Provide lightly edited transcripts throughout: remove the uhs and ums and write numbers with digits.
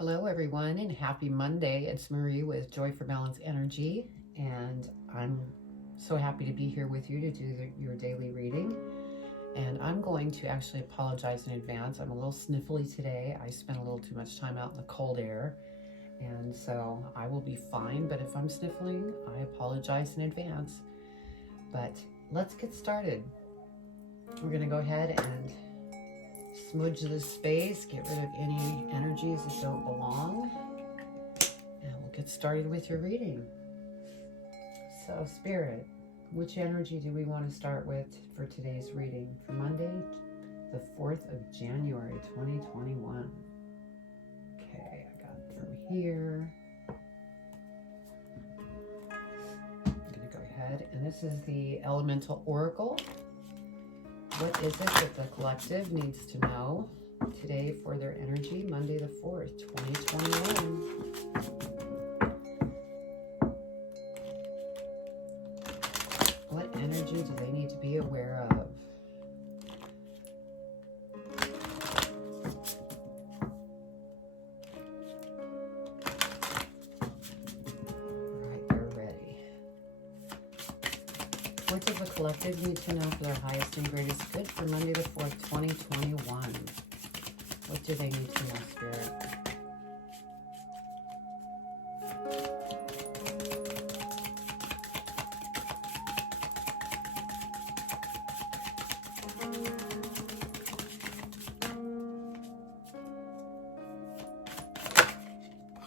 Hello, everyone, and happy Monday. It's Marie with Joy for Balance Energy, and I'm so happy to be here with you to do your daily reading. And I'm going to actually apologize in advance. I'm a little sniffly today. I spent a little too much time out in the cold air, and so I will be fine. But if I'm sniffling, I apologize in advance. But let's get started. We're going to go ahead and smudge this space, get rid of any energies that don't belong, and we'll get started with your reading. So, Spirit, which energy do we want to start with for today's reading for Monday, the 4th of January, 2021? Okay, I got it from here. I'm going to go ahead, and this is the Elemental Oracle. What is it that the collective needs to know today for their energy, Monday the 4th, 2021? What energy do they need to be aware of? All right, they're ready. What does the collective need to know for their highest and greatest good for Monday the 4th, 2021? What do they need to know, Spirit?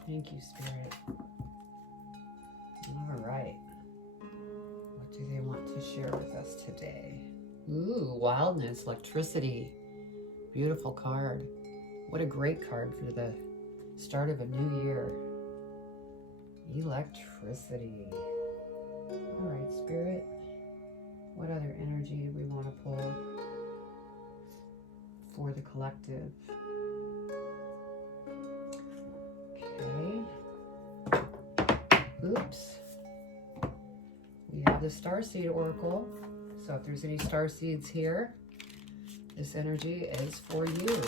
Thank you, Spirit. All right. What do they want to share with us today? Ooh, wildness, electricity. Beautiful card. What a great card for the start of a new year. Electricity. All right, Spirit. What other energy do we want to pull for the collective? Okay. Oops. We have the Starseed Oracle. So if there's any starseeds here, this energy is for you,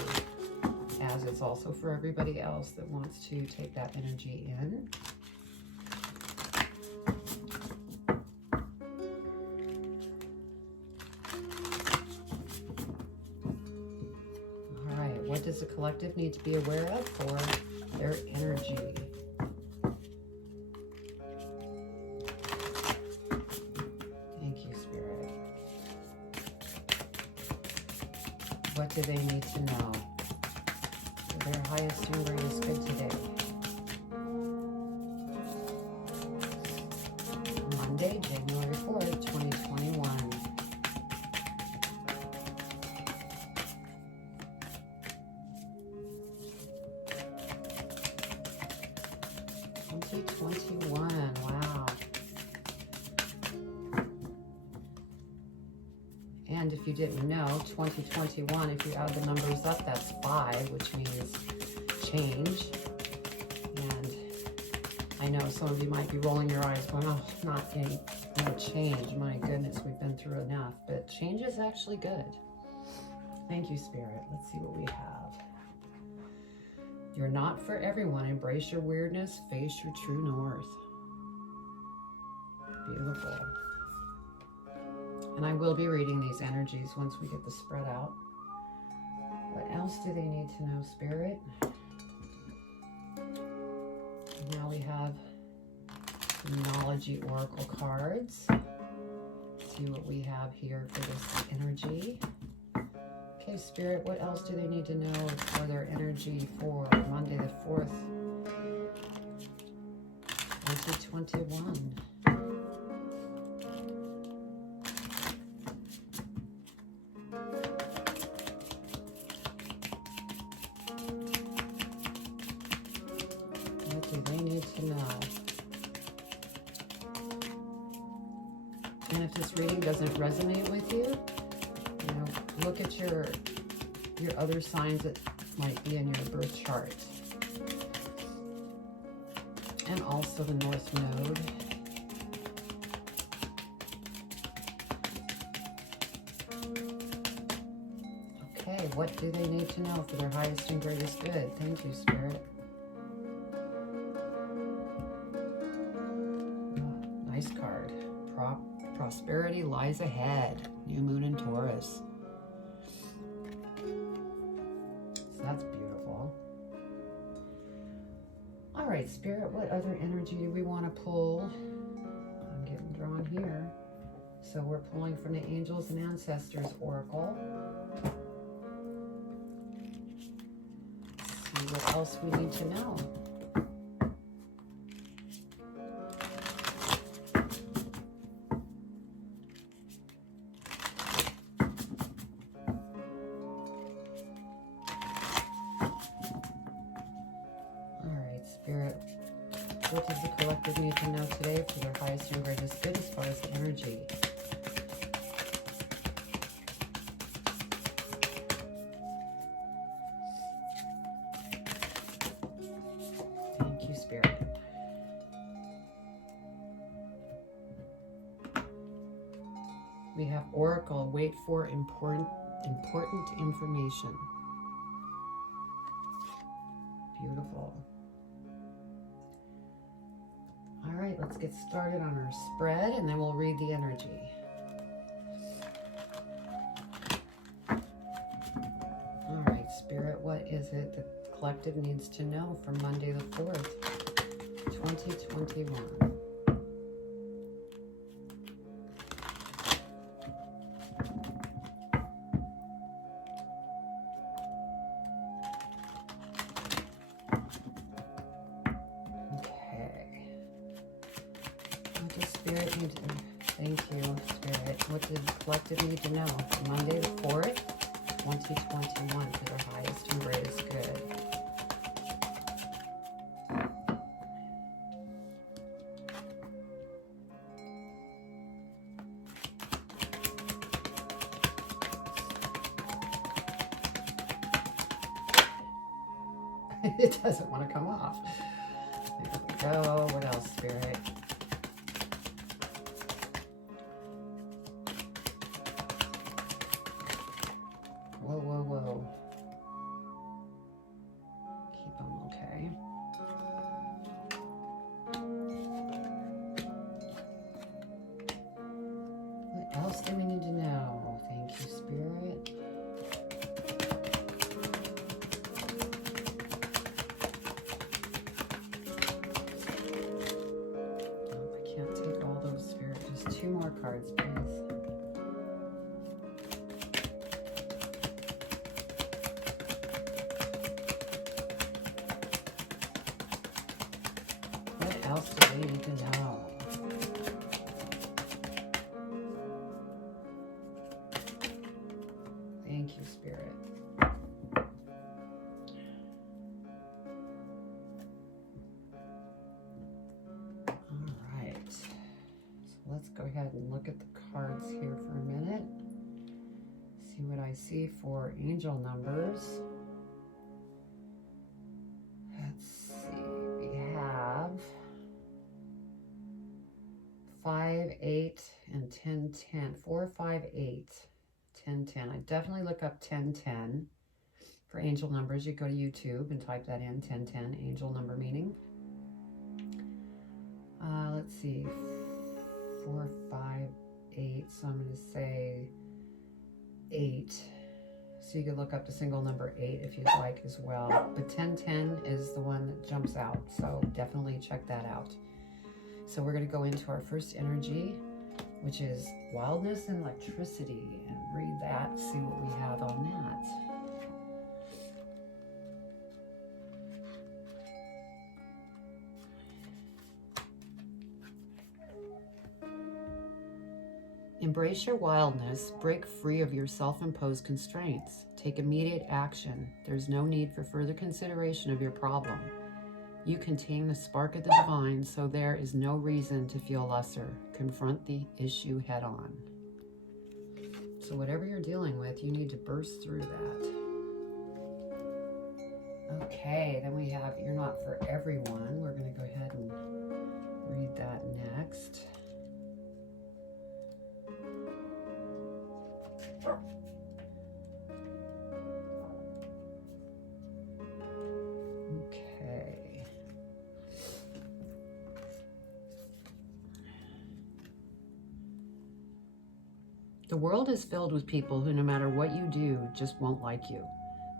as it's also for everybody else that wants to take that energy in. All right, what does the collective need to be aware of for their energy? What do they need to know for their highest and greatest good today? Monday, January 4th, 2021. Wow. And if you didn't know, 2021, if you add the numbers up, that's 5, which means change. And I know some of you might be rolling your eyes going, oh, not any more change. My goodness, we've been through enough. But change is actually good. Thank you, Spirit. Let's see what we have. You're not for everyone. Embrace your weirdness. Face your true north. Beautiful. And I will be reading these energies once we get the spread out. What else do they need to know, Spirit? Now we have the Knology Oracle cards. Let's see what we have here for this energy. Okay, Spirit, what else do they need to know for their energy for Monday the 4th, 2021? What do they need to know? And if this reading doesn't resonate with you, look at your other signs that might be in your birth chart. And also the North Node. Okay, what do they need to know for their highest and greatest good? Thank you, Spirit. Prosperity lies ahead. New moon in Taurus. So that's beautiful. All right, Spirit, what other energy do we want to pull? I'm getting drawn here. So we're pulling from the Angels and Ancestors Oracle. See what else we need to know. Spirit, what does the collective need to know today for their highest and greatest good as far as the energy? Thank you, Spirit. We have Oracle, wait for important information. Beautiful. All right, let's get started on our spread and then we'll read the energy. All right, Spirit, what is it the collective needs to know for Monday the 4th, 2021? Thank you, Spirit. What does the collective need to know? Monday the 4th, 2021 for their highest and greatest good. It doesn't want to come off. There we go. What else, Spirit? Whoa, whoa, whoa. Keep them okay. What else do we need to know? Thank you, Spirit. Oh, I can't take all those, Spirit. Just 2 more cards, please. What else do we need to know? Thank you, Spirit. All right. So let's go ahead and look at the cards here for a minute. See what I see for angel numbers. Let's see. We have 5, 8, and 10, 10. 4, 5, 8, 10, 10. I definitely look up 10, 10 for angel numbers. You go to YouTube and type that in, 10, 10, angel number meaning. Let's see, 4, 5, 8. So I'm going to say 8. So you could look up the single number 8 if you'd like as well. But 10, 10 is the one that jumps out. So definitely check that out. So we're going to go into our first energy, which is wildness and electricity, and read that, see what we have on that. Embrace your wildness, break free of your self-imposed constraints. Take immediate action. There's no need for further consideration of your problem. You contain the spark of the divine, so there is no reason to feel lesser. Confront the issue head on. So whatever you're dealing with, you need to burst through that. Okay, then we have You're Not For Everyone. We're going to go ahead and read that next. The world is filled with people who, no matter what you do, just won't like you.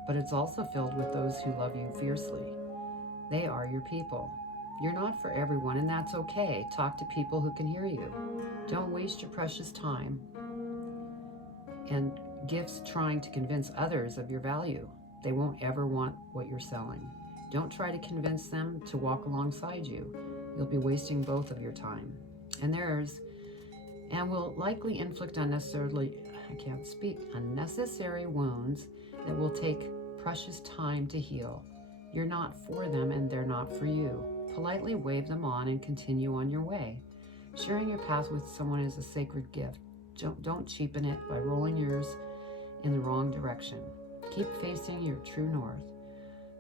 But it's also filled with those who love you fiercely. They are your people. You're not for everyone, and that's okay. Talk to people who can hear you. Don't waste your precious time and gifts trying to convince others of your value. They won't ever want what you're selling. Don't try to convince them to walk alongside you. You'll be wasting both of your time and theirs, and will likely inflict unnecessary wounds that will take precious time to heal. You're not for them and they're not for you. Politely wave them on and continue on your way. Sharing your path with someone is a sacred gift. Don't cheapen it by rolling yours in the wrong direction. Keep facing your true north.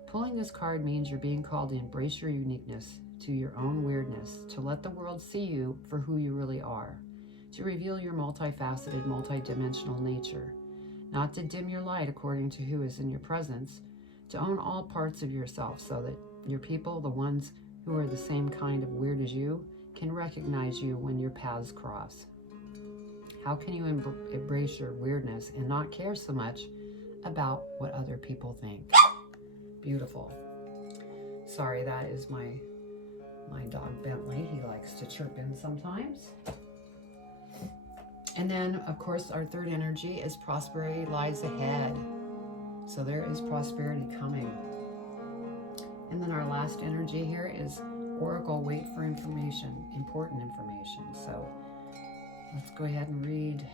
Pulling this card means you're being called to embrace your uniqueness, to your own weirdness, to let the world see you for who you really are, to reveal your multifaceted, multidimensional nature, not to dim your light according to who is in your presence, to own all parts of yourself so that your people, the ones who are the same kind of weird as you, can recognize you when your paths cross. How can you embrace your weirdness and not care so much about what other people think? Beautiful. Sorry, that is my dog Bentley. He likes to chirp in sometimes. And then, of course, our third energy is prosperity lies ahead. So there is prosperity coming. And then our last energy here is Oracle, wait for information, important information. So let's go ahead and read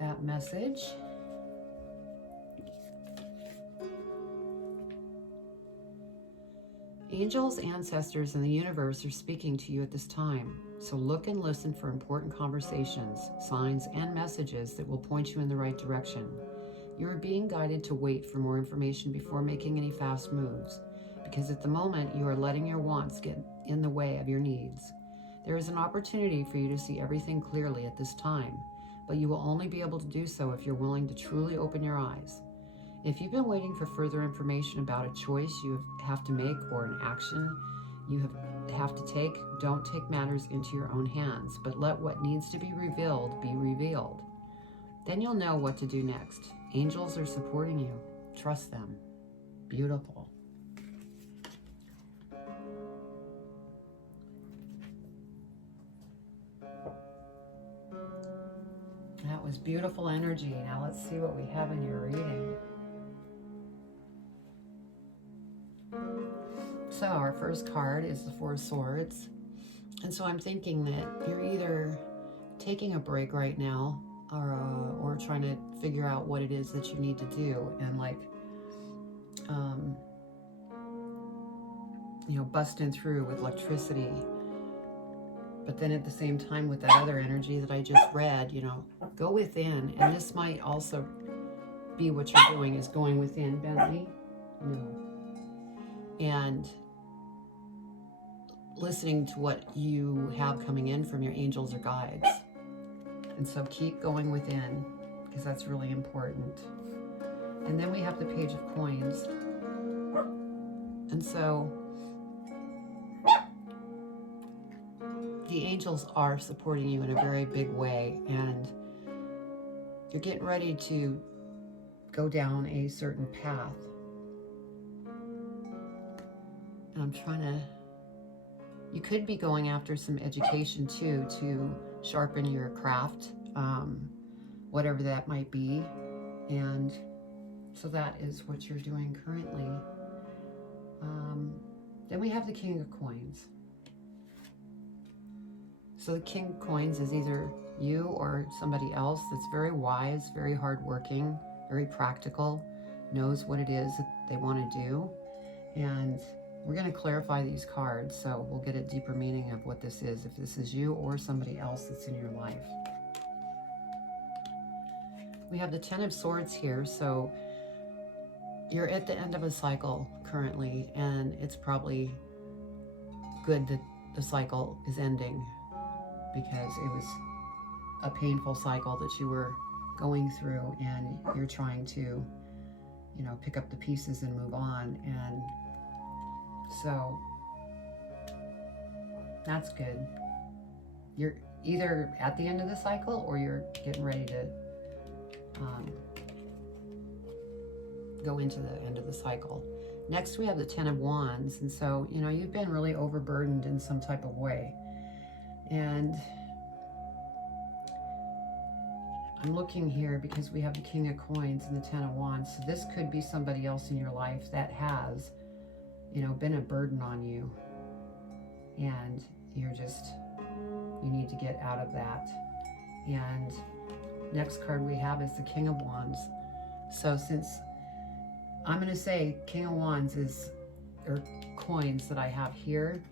that message. Angels, ancestors, and the universe are speaking to you at this time. So look and listen for important conversations, signs, and messages that will point you in the right direction. You are being guided to wait for more information before making any fast moves, because at the moment you are letting your wants get in the way of your needs. There is an opportunity for you to see everything clearly at this time, but you will only be able to do so if you're willing to truly open your eyes. If you've been waiting for further information about a choice you have to make or an action you have to take, don't take matters into your own hands, but let what needs to be revealed. Then you'll know what to do next. Angels are supporting you. Trust them. Beautiful. That was beautiful energy. Now let's see what we have in your reading. So our first card is the Four of Swords. And so I'm thinking that you're either taking a break right now or trying to figure out what it is that you need to do and busting through with electricity. But then at the same time with that other energy that I just read, go within. And this might also be what you're doing is going within, Bentley. No. And listening to what you have coming in from your angels or guides. And so keep going within, because that's really important. And then we have the Page of Coins. And so the angels are supporting you in a very big way, and you're getting ready to go down a certain path. And I'm trying to, you could be going after some education too, to sharpen your craft, whatever that might be. And so that is what you're doing currently. Then we have the King of Coins. So the King of Coins is either you or somebody else that's very wise, very hardworking, very practical, knows what it is that they want to do. And we're going to clarify these cards, so we'll get a deeper meaning of what this is, if this is you or somebody else that's in your life. We have the Ten of Swords here, so you're at the end of a cycle currently, and it's probably good that the cycle is ending, because it was a painful cycle that you were going through, and you're trying to, pick up the pieces and move on. And so that's good. either at the end of the cycle or you're getting ready to go into the end of the cycle. Next, we have the Ten of Wands. And so, you know, you've been really overburdened in some type of way. And I'm looking here because we have the King of Coins and the Ten of Wands. So this could be somebody else in your life that has, you know, been a burden on you. And you need to get out of that. And next card we have is the King of Wands. So since I'm going to say King of Wands or coins that I have here,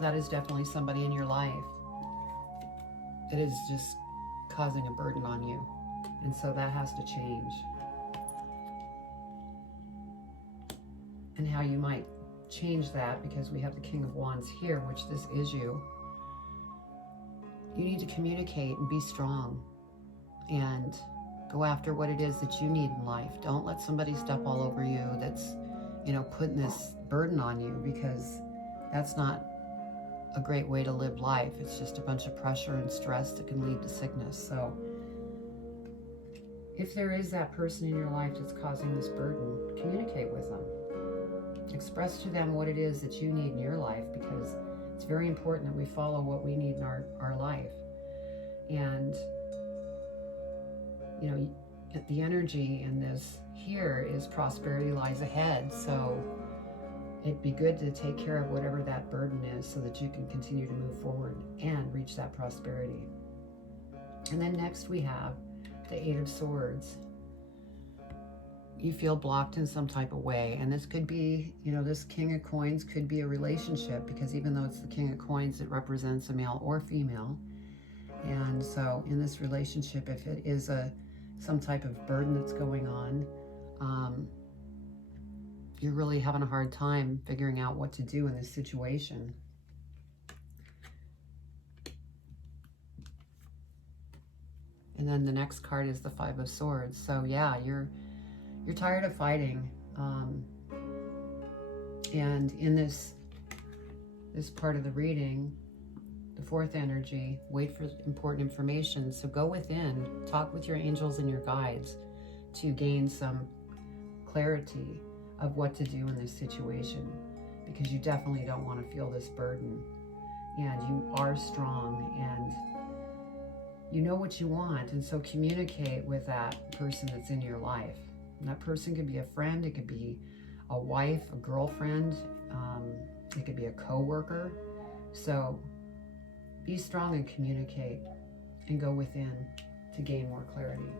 that is definitely somebody in your life that is just causing a burden on you. And so that has to change. And how you might change that, because we have the King of Wands here, which this is you. You need to communicate and be strong and go after what it is that you need in life. Don't let somebody step all over you that's, you know, putting this burden on you, because that's not a great way to live life. It's just a bunch of pressure and stress that can lead to sickness. So if there is that person in your life that's causing this burden, communicate with them. Express to them what it is that you need in your life, because it's very important that we follow what we need in our life. And, you know, the energy in this here is prosperity lies ahead. So it'd be good to take care of whatever that burden is so that you can continue to move forward and reach that prosperity. And then next we have the Eight of Swords. You feel blocked in some type of way. And this could be, you know, this King of Coins could be a relationship, because even though it's the King of Coins, it represents a male or female. And so in this relationship, if it is some type of burden that's going on, you're really having a hard time figuring out what to do in this situation. And then the next card is the Five of Swords. So yeah, you're tired of fighting. And in this part of the reading, the fourth energy, wait for important information. So go within, talk with your angels and your guides to gain some clarity of what to do in this situation, because you definitely don't want to feel this burden. And you are strong and you know what you want. And so communicate with that person that's in your life. And that person could be a friend, it could be a wife, a girlfriend, it could be a co-worker. So be strong and communicate and go within to gain more clarity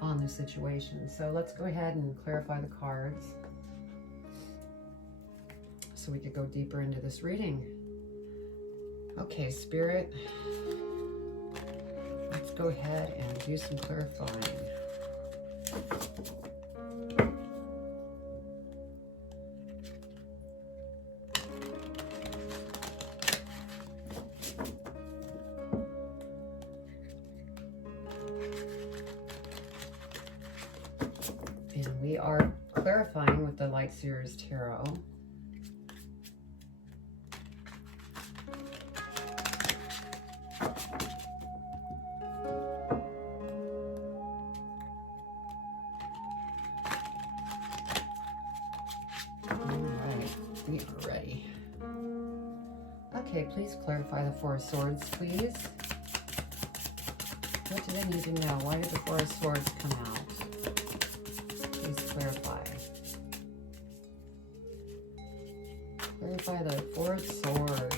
on the situation. So let's go ahead and clarify the cards so we could go deeper into this reading. Okay, Spirit, let's go ahead and do some clarifying. And we are clarifying with the Light Seers Tarot. We are ready. Okay, please clarify the Four of Swords, please. What do they need to know? Why did the Four of Swords come out? Please clarify. Clarify the Four of Swords.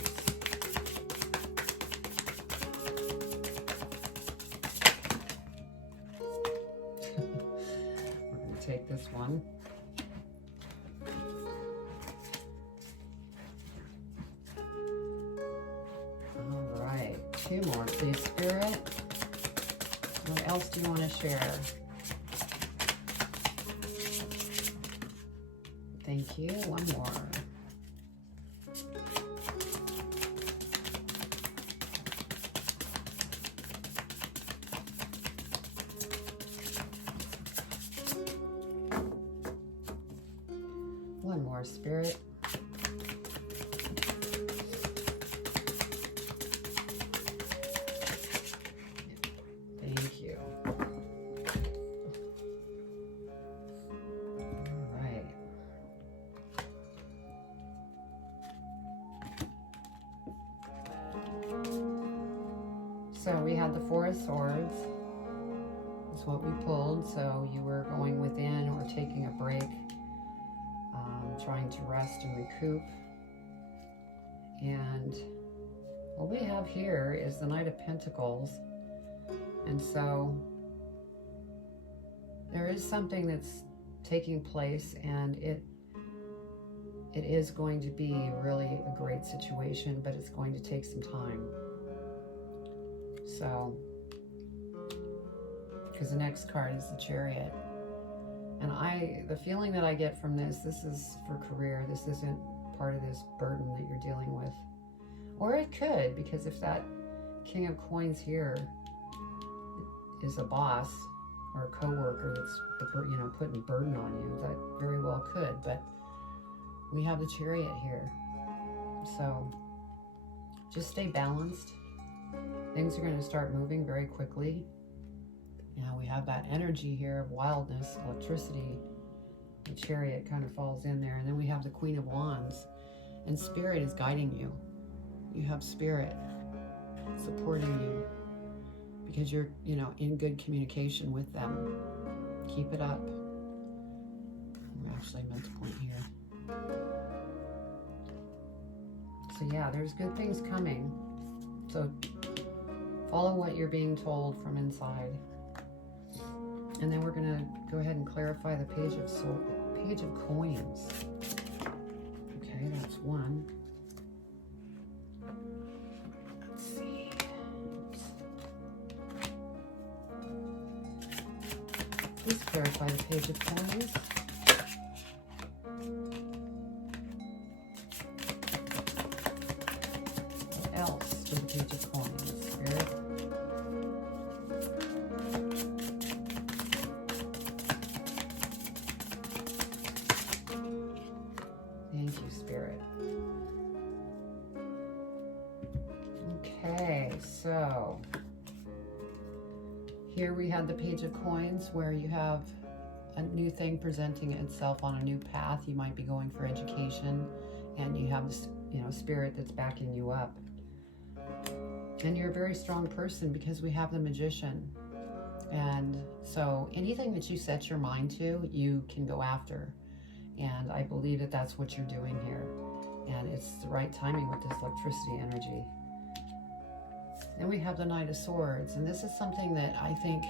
We're going to take this one. Two more, please, Spirit. What else do you want to share? Thank you. One more. One more, Spirit. So we had the Four of Swords. That's what we pulled. So you were going within or taking a break, trying to rest and recoup. And what we have here is the Knight of Pentacles. And so there is something that's taking place, and it is going to be really a great situation, but it's going to take some time. So, because the next card is the Chariot. And the feeling that I get from this is for career. This isn't part of this burden that you're dealing with. Or it could, because if that King of Coins here is a boss or a co-worker that's, putting burden on you, that very well could. But we have the Chariot here. So just stay balanced. Things are going to start moving very quickly. Now we have that energy here of wildness, electricity. The Chariot kind of falls in there. And then we have the Queen of Wands. And Spirit is guiding you. You have Spirit supporting you because you're, in good communication with them. Keep it up. I'm actually meant to point here. So yeah, there's good things coming. So follow what you're being told from inside. And then we're going to go ahead and clarify the Page of Coins. Okay, that's one. Let's see. Please clarify the Page of Coins. What else for the Page of Coins, Spirit? Thank you, Spirit. Okay, so here we had the Page of Coins, where you have a new thing presenting itself on a new path. You might be going for education, and you have this, Spirit that's backing you up. And you're a very strong person because we have the Magician. And so anything that you set your mind to, you can go after. And I believe that that's what you're doing here. And it's the right timing with this electricity energy. Then we have the Knight of Swords. And this is something that I think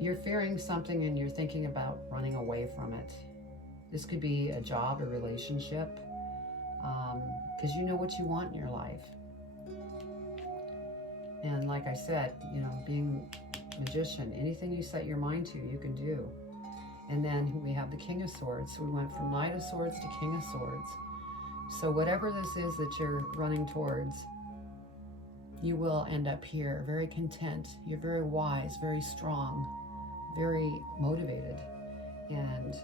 you're fearing something and you're thinking about running away from it. This could be a job, a relationship, because you know what you want in your life. And like I said, being Magician, anything you set your mind to, you can do. And then we have the King of Swords. So we went from Knight of Swords to King of Swords. So whatever this is that you're running towards, you will end up here very content. You're very wise, very strong, very motivated. And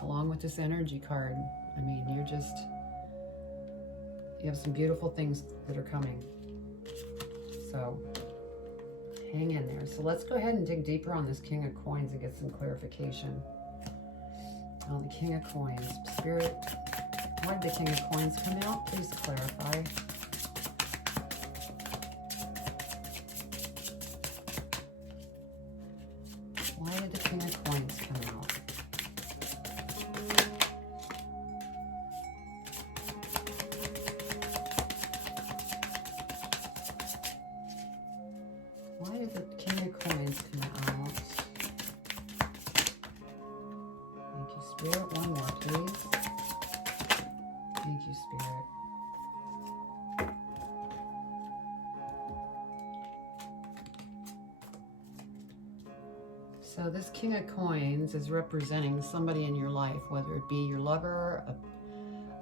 along with this energy card, you have some beautiful things that are coming. So hang in there. So let's go ahead and dig deeper on this King of Coins and get some clarification on the King of Coins. Spirit, why did the King of Coins come out? Please clarify. Why did the King of Coins come out? Why did the King of Coins come out? Thank you, Spirit. One more, please. Thank you, Spirit. So this King of Coins is representing somebody in your life, whether it be your lover,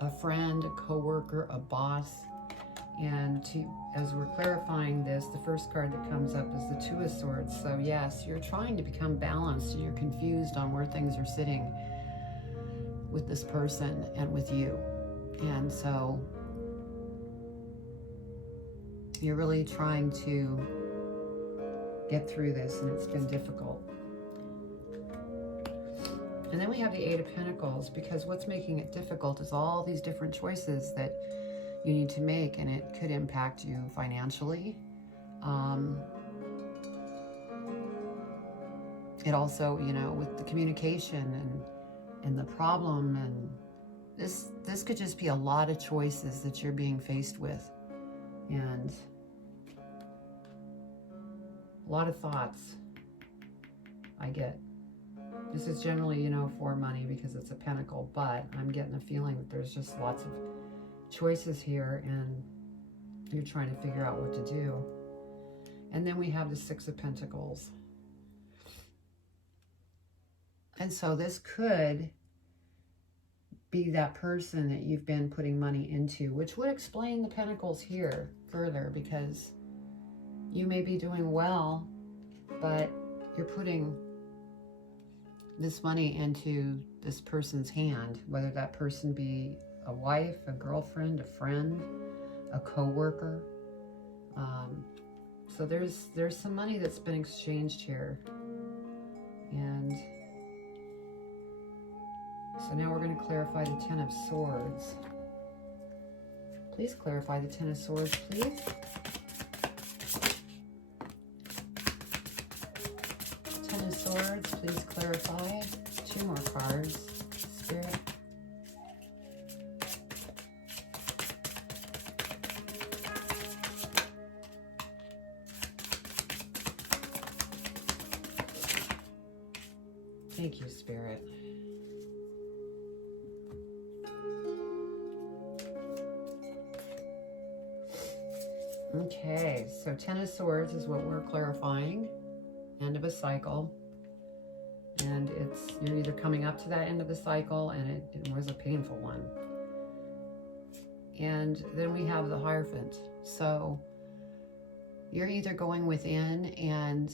a friend, a co-worker, a boss. And as we're clarifying this, the first card that comes up is the Two of Swords. So yes, you're trying to become balanced and you're confused on where things are sitting with this person and with you. And so you're really trying to get through this, and it's been difficult. And then we have the Eight of Pentacles, because what's making it difficult is all these different choices that you need to make, and it could impact you financially. It also, you know, with the communication and the problem, and this could just be a lot of choices that you're being faced with, and a lot of thoughts I get. This is generally, you know, for money because it's a pentacle, but I'm getting a feeling that there's just lots of choices here and you're trying to figure out what to do. And then we have the Six of Pentacles. And so this could be that person that you've been putting money into, which would explain the Pentacles here further, because you may be doing well, but you're putting this money into this person's hand, whether that person be a wife, a girlfriend, a friend, a co-worker. So there's some money that's been exchanged here. And so now we're going to clarify the Ten of Swords. Please clarify the Ten of Swords, please. Ten of Swords, please clarify. 2 more cards, Spirit. Thank you, Spirit. Okay, so Ten of Swords is what we're clarifying. End of a cycle. And you're either coming up to that end of the cycle, and it was a painful one. And then we have the Hierophant. So you're either going within and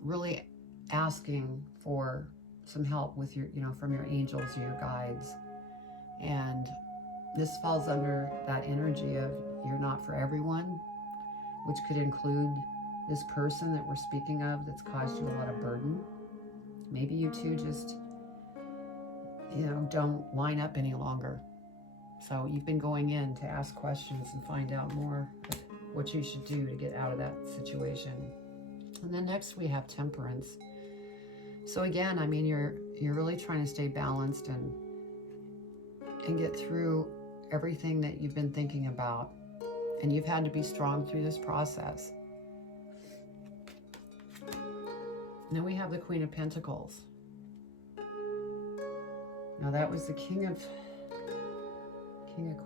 really asking for some help with your, you know, from your angels or your guides. And this falls under that energy of you're not for everyone, which could include this person that we're speaking of that's caused you a lot of burden. Maybe you two just, you know, don't line up any longer. So you've been going in to ask questions and find out more of what you should do to get out of that situation. And then next we have Temperance. So again, I mean, you're really trying to stay balanced and get through everything that you've been thinking about. And you've had to be strong through this process. And then we have the Queen of Pentacles. Now that was the King of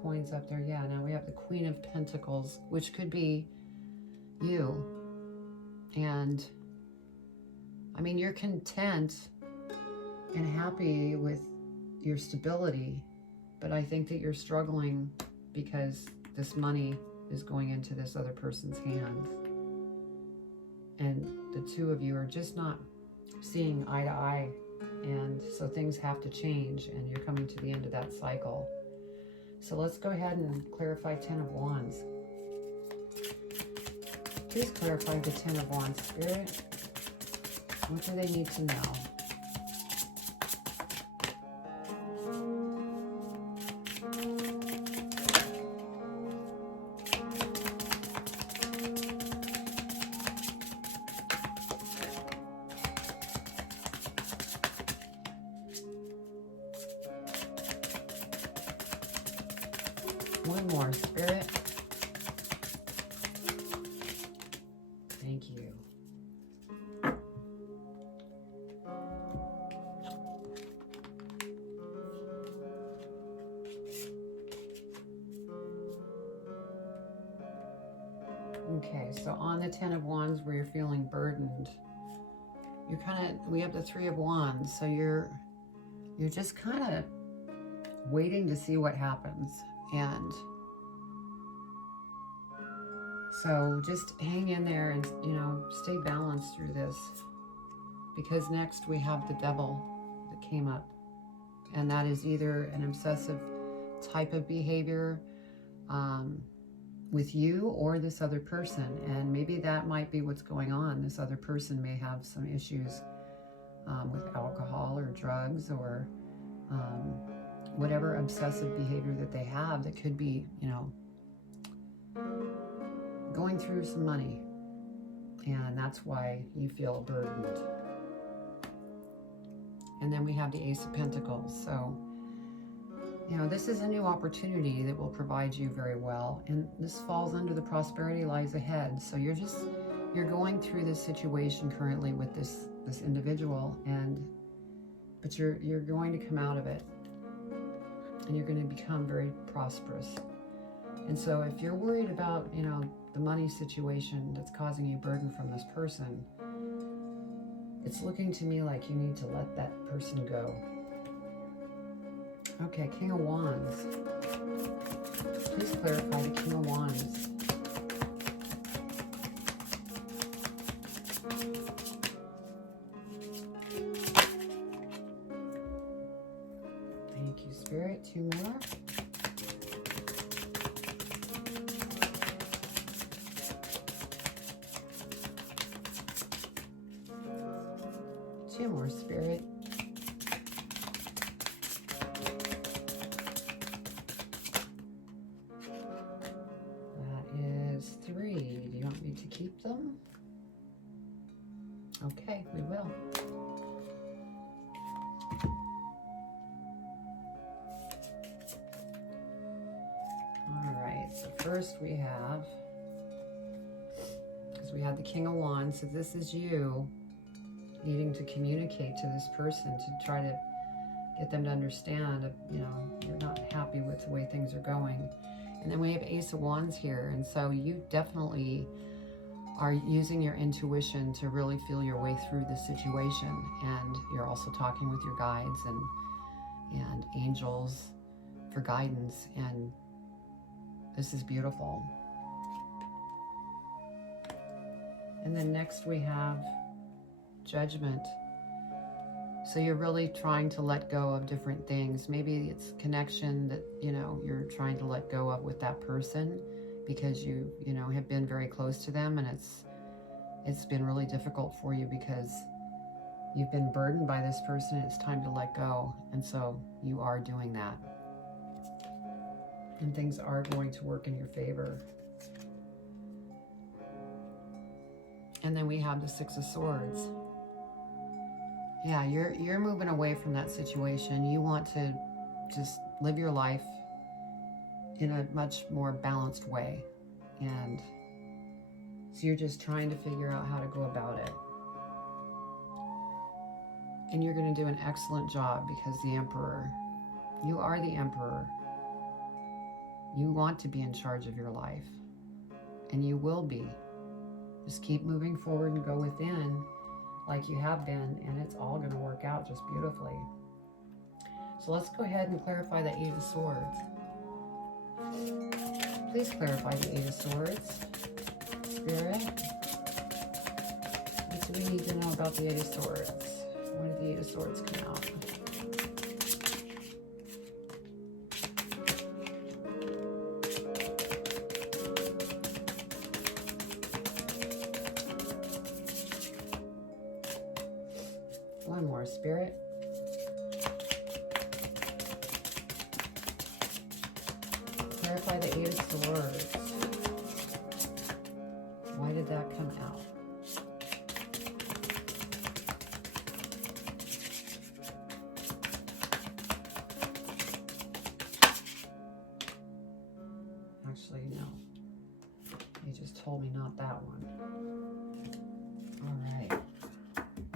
Coins up there. Yeah, now we have the Queen of Pentacles, which could be you. And I mean, you're content and happy with your stability, but I think that you're struggling because this money is going into this other person's hands. And the two of you are just not seeing eye to eye. And so things have to change, and you're coming to the end of that cycle. So let's go ahead and clarify Ten of Wands. Please clarify the Ten of Wands, Spirit. What do they need to know? One more, Spirit. Thank you. Okay, so on the Ten of Wands where you're feeling burdened, we have the Three of Wands, so you're just kind of waiting to see what happens. And so just hang in there and, you know, stay balanced through this, because next we have the Devil that came up, and that is either an obsessive type of behavior with you or this other person. And maybe that might be what's going on. This other person may have some issues with alcohol or drugs, or whatever obsessive behavior that they have that could be, you know, going through some money. And that's why you feel burdened. And then we have the Ace of Pentacles. So, you know, this is a new opportunity that will provide you very well. And this falls under the prosperity lies ahead. So you're going through this situation currently with this individual, but you're going to come out of it. And you're going to become very prosperous. And so if you're worried about, you know, the money situation that's causing you burden from this person, it's looking to me like you need to let that person go. Okay, King of Wands. Please clarify the King of Wands. Thank you, Spirit. 2 more. Two more, Spirit. That is 3. Do you want me to keep them? Okay, we will. All right, so first we have, because we had the King of Wands, so this is you needing to communicate to this person to try to get them to understand, you know, you're not happy with the way things are going. And then we have Ace of Wands here, and so you definitely are using your intuition to really feel your way through the situation. And you're also talking with your guides and angels for guidance, and this is beautiful. And then next we have Judgment. So you're really trying to let go of different things. Maybe it's connection that, you know, you're trying to let go of with that person because you know, have been very close to them, and it's been really difficult for you because you've been burdened by this person. It's time to let go. And so you are doing that. And things are going to work in your favor. And then we have the Six of Swords. Yeah, you're moving away from that situation. You want to just live your life in a much more balanced way. And so you're just trying to figure out how to go about it. And you're going to do an excellent job because the Emperor, you are the Emperor. You want to be in charge of your life. And you will be. Just keep moving forward and go within like you have been, and it's all going to work out just beautifully. So let's go ahead and clarify the Eight of Swords. Please clarify the Eight of Swords. Spirit, what do we need to know about the Eight of Swords? When did the Eight of Swords come out? One more, Spirit. Clarify the Eight of Swords. Why did that come out? Actually, no. You just told me not that one. All right.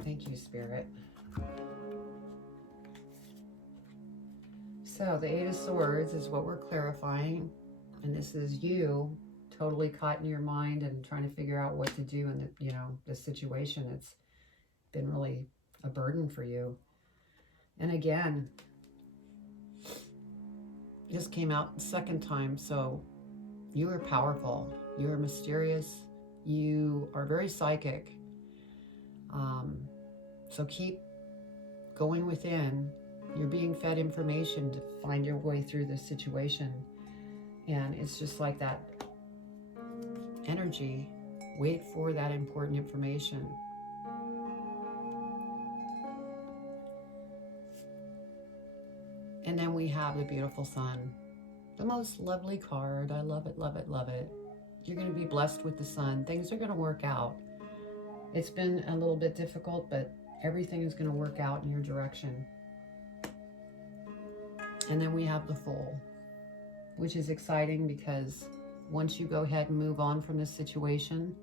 Thank you, Spirit. So the Eight of Swords is what we're clarifying, and this is you totally caught in your mind and trying to figure out what to do in the, you know, the situation. It's been really a burden for you. And again, this came out the second time, so you are powerful, you are mysterious, you are very psychic. So keep going within. You're being fed information to find your way through this situation. And it's just like that energy. Wait for that important information. And then we have the beautiful sun. The most lovely card. I love it, love it, love it. You're going to be blessed with the sun. Things are going to work out. It's been a little bit difficult, but everything is going to work out in your direction. And then we have the Fool, which is exciting because once you go ahead and move on from this situation,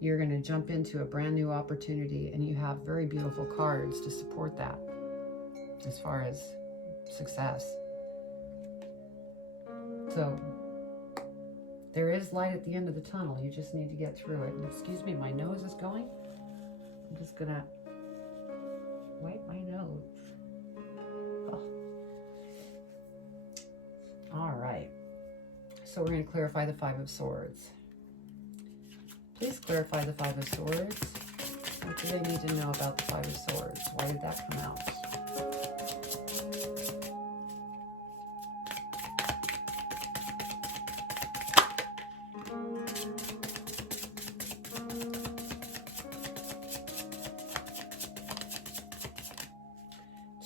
you're going to jump into a brand new opportunity, and you have very beautiful cards to support that as far as success. So there is light at the end of the tunnel. You just need to get through it. And excuse me, my nose is going. I'm just going to wipe my nose. Oh. All right. So we're going to clarify the Five of Swords. Please clarify the Five of Swords. What do they need to know about the Five of Swords? Why did that come out?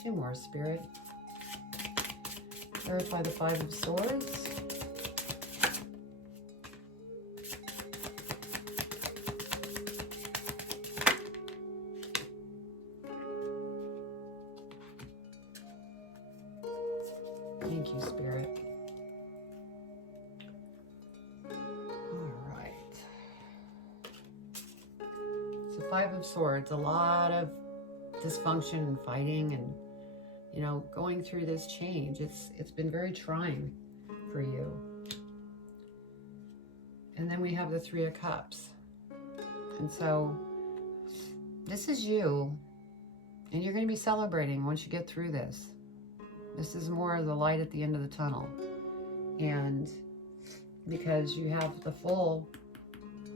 Two more, Spirit. Clarify the Five of Swords. Thank you, Spirit. All right. So Five of Swords, a lot of dysfunction and fighting and, you know, going through this change. It's been very trying for you. And then we have the Three of Cups. And so this is you, and you're going to be celebrating once you get through this. This is more of the light at the end of the tunnel. And because you have the Fool,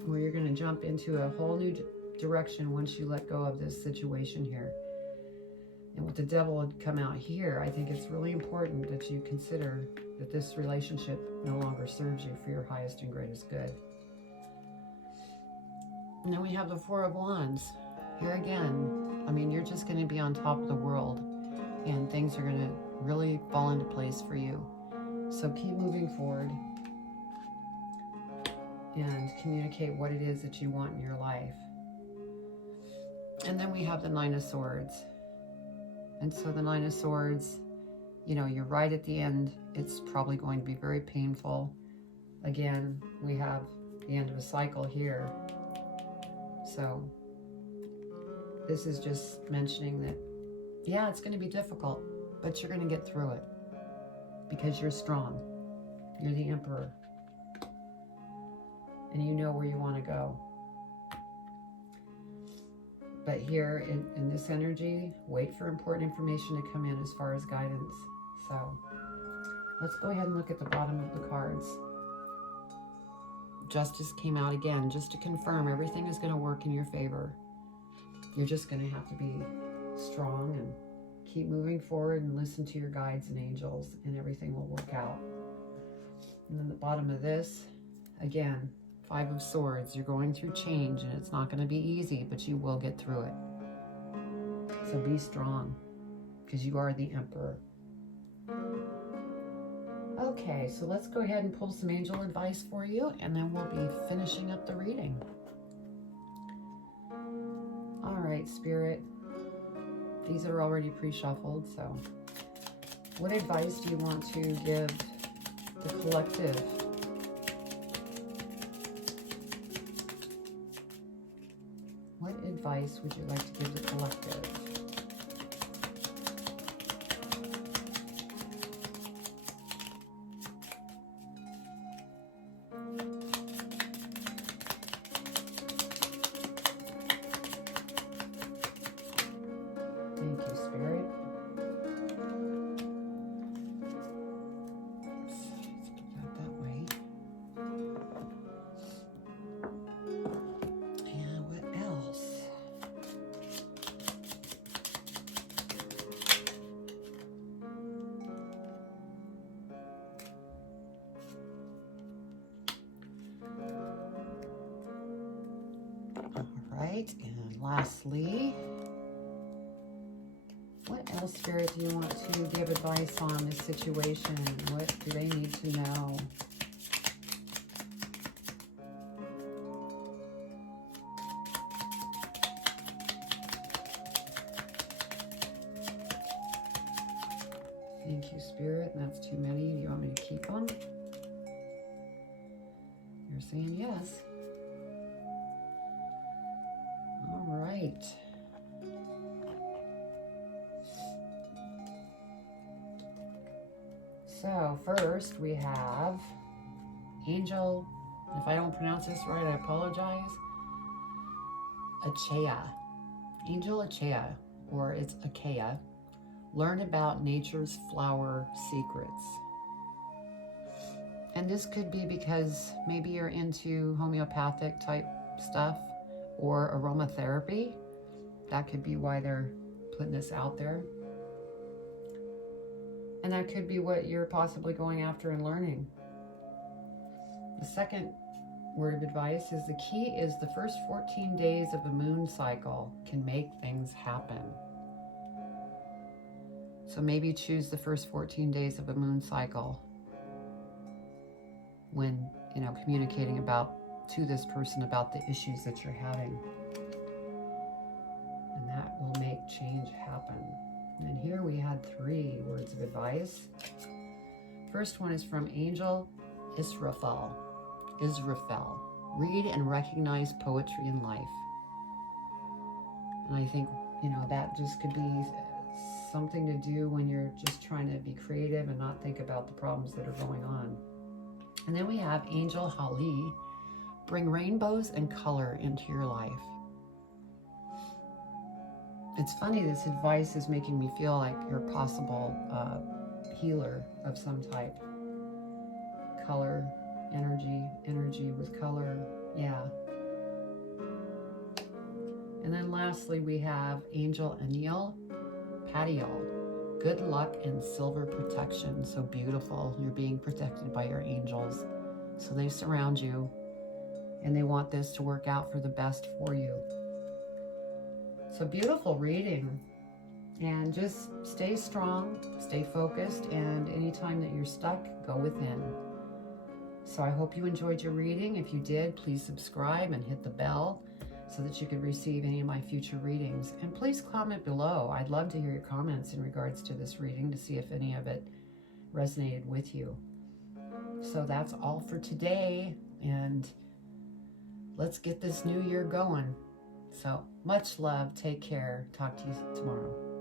where you're going to jump into a whole new direction once you let go of this situation here. And with the Devil had come out here, I think it's really important that you consider that this relationship no longer serves you for your highest and greatest good. And then we have the Four of Wands. Here again, I mean, you're just going to be on top of the world, and things are going to really fall into place for you. So keep moving forward and communicate what it is that you want in your life. And then we have the Nine of Swords. And so the Nine of Swords, you know, you're right at the end. It's probably going to be very painful. Again, we have the end of a cycle here. So this is just mentioning that, yeah, it's going to be difficult, but you're going to get through it because you're strong. You're the Emperor. And you know where you want to go. But here in this energy, wait for important information to come in as far as guidance. So let's go ahead and look at the bottom of the cards. Justice came out again, just to confirm everything is going to work in your favor. You're just going to have to be strong and keep moving forward and listen to your guides and angels, and everything will work out. And then the bottom of this, again, Five of Swords. You're going through change, and it's not going to be easy, but you will get through it. So be strong, because you are the Emperor. Okay, so let's go ahead and pull some angel advice for you, and then we'll be finishing up the reading. All right, Spirit. These are already pre-shuffled, so what advice do you want to give the collective? What advice would you like to give the collective? Thank you, Spirit. Let's put that way. And what else? All right, and lastly, What else, Spirit, do you want to give advice on this situation? What do they need to know? Thank you, Spirit. That's too many. Do you want me to keep them? You're saying yes. All right. So first we have Angel, if I don't pronounce this right, I apologize. Achea. Angel Achea, or it's Achea. Learn about nature's flower secrets. And this could be because maybe you're into homeopathic type stuff or aromatherapy. That could be why they're putting this out there. And that could be what you're possibly going after and learning. The second word of advice is the key is the first 14 days of a moon cycle can make things happen. So maybe choose the first 14 days of a moon cycle when, communicating to this person about the issues that you're having. And that will make change happen. And here we had 3 words of advice. First one is from Angel Israfel. Read and recognize poetry in life. And I think, that just could be something to do when you're just trying to be creative and not think about the problems that are going on. And then we have Angel Hali. Bring rainbows and color into your life. It's funny, this advice is making me feel like you're a possible healer of some type. Color, energy with color, yeah. And then lastly, we have Angel Anil Patial. Good luck and silver protection. So beautiful. You're being protected by your angels. So they surround you and they want this to work out for the best for you. So beautiful reading, and just stay strong, stay focused, and anytime that you're stuck, go within. So I hope you enjoyed your reading. If you did, please subscribe and hit the bell so that you can receive any of my future readings. And please comment below. I'd love to hear your comments in regards to this reading to see if any of it resonated with you. So that's all for today, and let's get this new year going. So much love. Take care. Talk to you tomorrow.